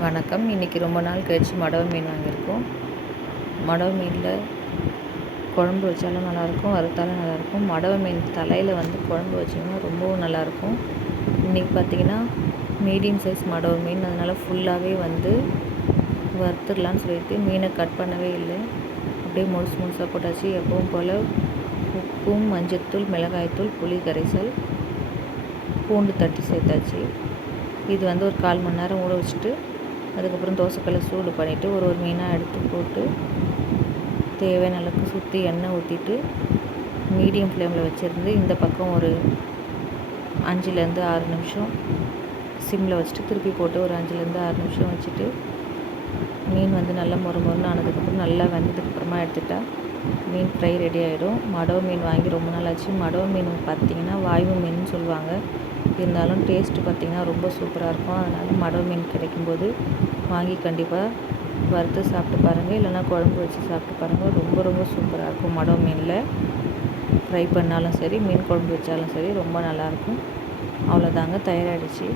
வணக்கம். இன்றைக்கி ரொம்ப நாள் கழிச்சு மடவை மீன் வாங்கியிருக்கோம். மடவை மீனில் குழம்பு வச்சாலும் நல்லாயிருக்கும் வறுத்தாலும் நல்லாயிருக்கும். மடவை மீன் தலையில் வந்து குழம்பு வச்சிங்கன்னா ரொம்பவும் நல்லாயிருக்கும். இன்றைக்கி பார்த்திங்கன்னா மீடியம் சைஸ் மடவை மீன். அதனால் ஃபுல்லாகவே வந்து வறுத்துடலான்னு சொல்லிட்டு மீனை கட் பண்ணவே இல்லை. அப்படியே முழுசு முழுசாக போட்டாச்சு. எப்பவும் போல் உப்பும் மஞ்சத்தூள் மிளகாய்த்தூள் புளி கரைசல் பூண்டு தட்டி சேர்த்தாச்சு. இது வந்து ஒரு கால் மணி நேரம் ஊற வச்சுட்டு அதுக்கப்புறம் தோசைக்கல்லை சூடு பண்ணிவிட்டு ஒரு ஒரு மீனாக எடுத்து போட்டு தேவையான அளவுக்கு சுற்றி எண்ணெய் ஊற்றிட்டு மீடியம் ஃப்ளேமில் வச்சுருந்து இந்த பக்கம் ஒரு அஞ்சுலேருந்து ஆறு நிமிஷம் சிம்மில் வச்சுட்டு திருப்பி போட்டு ஒரு அஞ்சுலேருந்து ஆறு நிமிஷம் வச்சுட்டு மீன் வந்து நல்லா மொறு மொறுன்னு ஆனதுக்கப்புறம் நல்லா வெந்ததுக்கப்புறமா எடுத்துட்டா மீன் ஃப்ரை ரெடி ஆகிடும் மடவு மீன் வாங்கி ரொம்ப நாள் ஆச்சு. மடவு மீன் பார்த்திங்கன்னா வாய்வு மீன் சொல்லுவாங்க. இருந்தாலும் டேஸ்ட்டு பார்த்திங்கன்னா ரொம்ப சூப்பராக இருக்கும். அதனால் மடவு மீன் கிடைக்கும்போது வாங்கி கண்டிப்பாக வறுத்து சாப்பிட்டு பாருங்கள் இல்லைனா குழம்பு வச்சு சாப்பிட்டு பாருங்கள் ரொம்ப ரொம்ப சூப்பராக இருக்கும் மடவு மீனில். ஃப்ரை பண்ணாலும் சரி மீன் குழம்பு வச்சாலும் சரி ரொம்ப நல்லாயிருக்கும் அவ்வளோதாங்க தயாராகிடுச்சு